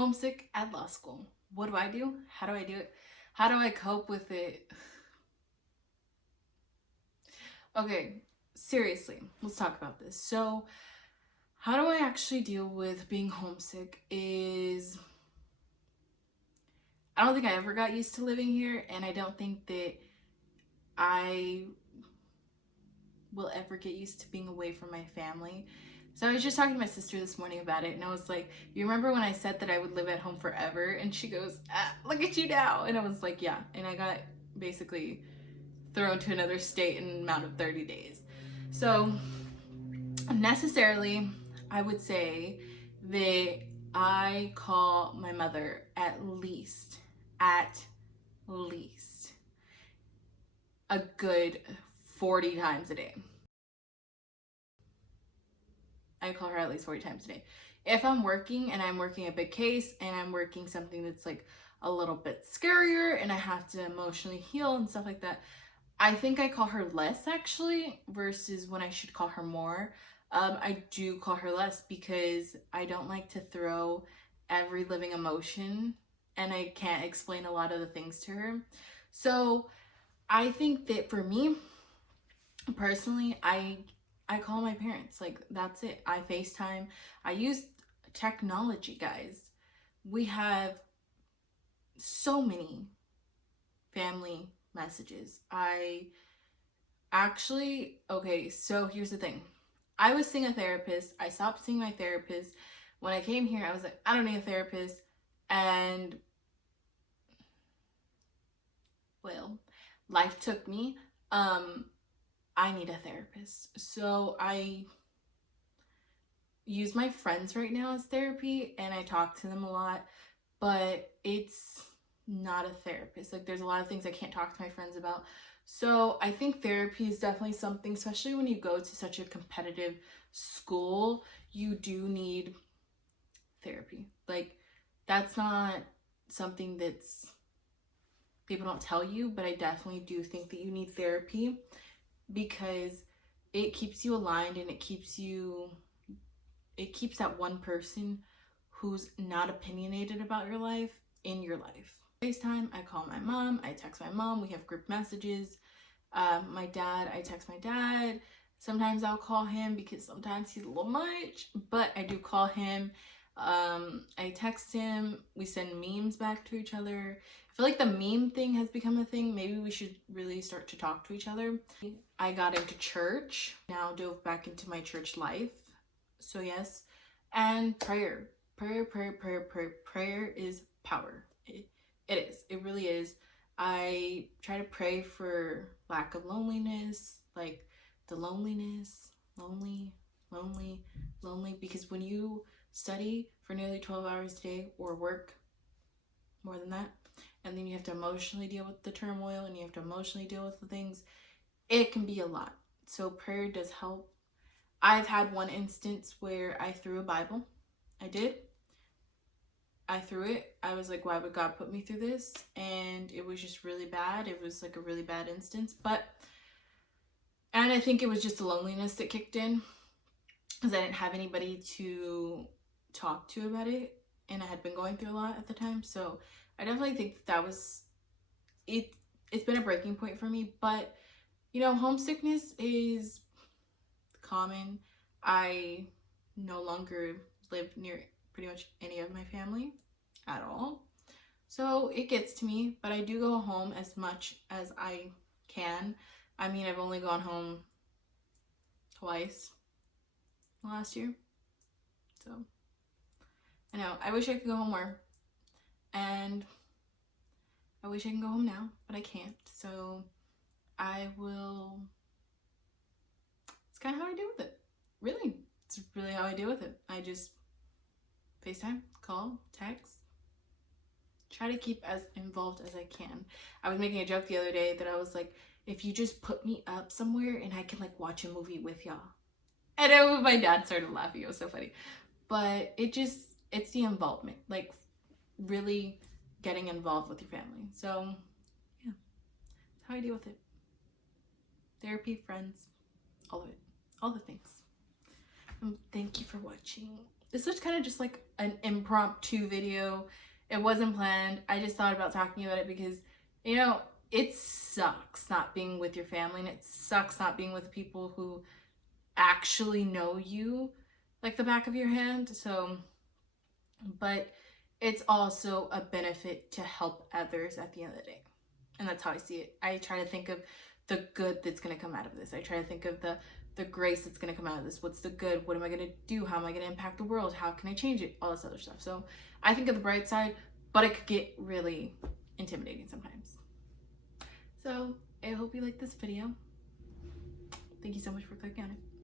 homesick at law school. What do I do? How do I do it? How do I cope with it? Okay, seriously, let's talk about this. So, how do I actually deal with being homesick is I don't think I ever got used to living here, and I don't think that I will ever get used to being away from my family. So I was just talking to my sister this morning about it, and I was like, you remember when I said that I would live at home forever? And she goes, look at you now. And I was like, yeah. And I got basically thrown to another state in an amount of 30 days. So necessarily, I would say that I call my mother at least a good 40 times a day. I call her at least 40 times a day. If I'm working and I'm working a big case and I'm working something that's like a little bit scarier and I have to emotionally heal and stuff like that, I think I call her less actually versus when I should call her more. I do call her less because I don't like to throw every living emotion and I can't explain a lot of the things to her. So I think that for me personally, I call my parents. Like, that's it. I FaceTime. I use technology, guys. We have so many family messages. Okay, so here's the thing. I was seeing a therapist. I stopped seeing my therapist. When I came here, I was like, I don't need a therapist. And, well, life took me. I need a therapist. So I use my friends right now as therapy and I talk to them a lot, but it's not a therapist. Like, there's a lot of things I can't talk to my friends about. So I think therapy is definitely something, especially when you go to such a competitive school, you do need therapy. Like, that's not something that's people don't tell you, but I definitely do think that you need therapy because it keeps you aligned and it keeps that one person who's not opinionated about your life in your life. FaceTime, I call my mom, I text my mom, we have group messages. My dad, I text my dad. Sometimes I'll call him because sometimes he's a little much, but I do call him. I text him, we send memes back to each other. I feel like the meme thing has become a thing. Maybe we should really start to talk to each other. I got into church, now dove back into my church life. So yes, and prayer. Prayer is power. It is. It really is. I try to pray for lack of loneliness, like the loneliness, lonely, because when you study for nearly 12 hours a day or work more than that, and then you have to emotionally deal with the turmoil and you have to emotionally deal with the things, it can be a lot. So prayer does help. I've had one instance where I threw a Bible. I did. I threw it. I was like, why would God put me through this? And it was just really bad. It was like a really bad instance. And I think it was just the loneliness that kicked in because I didn't have anybody to talk to about it. And I had been going through a lot at the time. So I definitely think that was it. It's been a breaking point for me. But, you know, homesickness is common. I no longer live near pretty much any of my family at all. So it gets to me, but I do go home as much as I can. I mean, I've only gone home twice last year. So I know, I wish I could go home more. And I wish I can go home now, but I can't. So I will, it's kind of how I deal with it. Really, it's really how I deal with it. I just FaceTime, call, text, try to keep as involved as I can. I was making a joke the other day that I was like, if you just put me up somewhere and I can like watch a movie with y'all. And my dad started laughing. It was so funny. But it's the involvement, like really getting involved with your family. So yeah, that's how I deal with it. Therapy, friends, all of it, all the things. Thank you for watching. this was kind of just like an impromptu video. It wasn't planned. I just thought about talking about it because, you know, it sucks not being with your family, and it sucks not being with people who actually know you like the back of your hand. So, but it's also a benefit to help others at the end of the day. And that's how I see it. I try to think of the good that's going to come out of this. I try to think of the grace that's going to come out of this. What's the good? What am I going to do? How am I going to impact the world? How can I change it? All this other stuff. So I think of the bright side, but it could get really intimidating sometimes. So I hope you like this video. Thank you so much for clicking on it.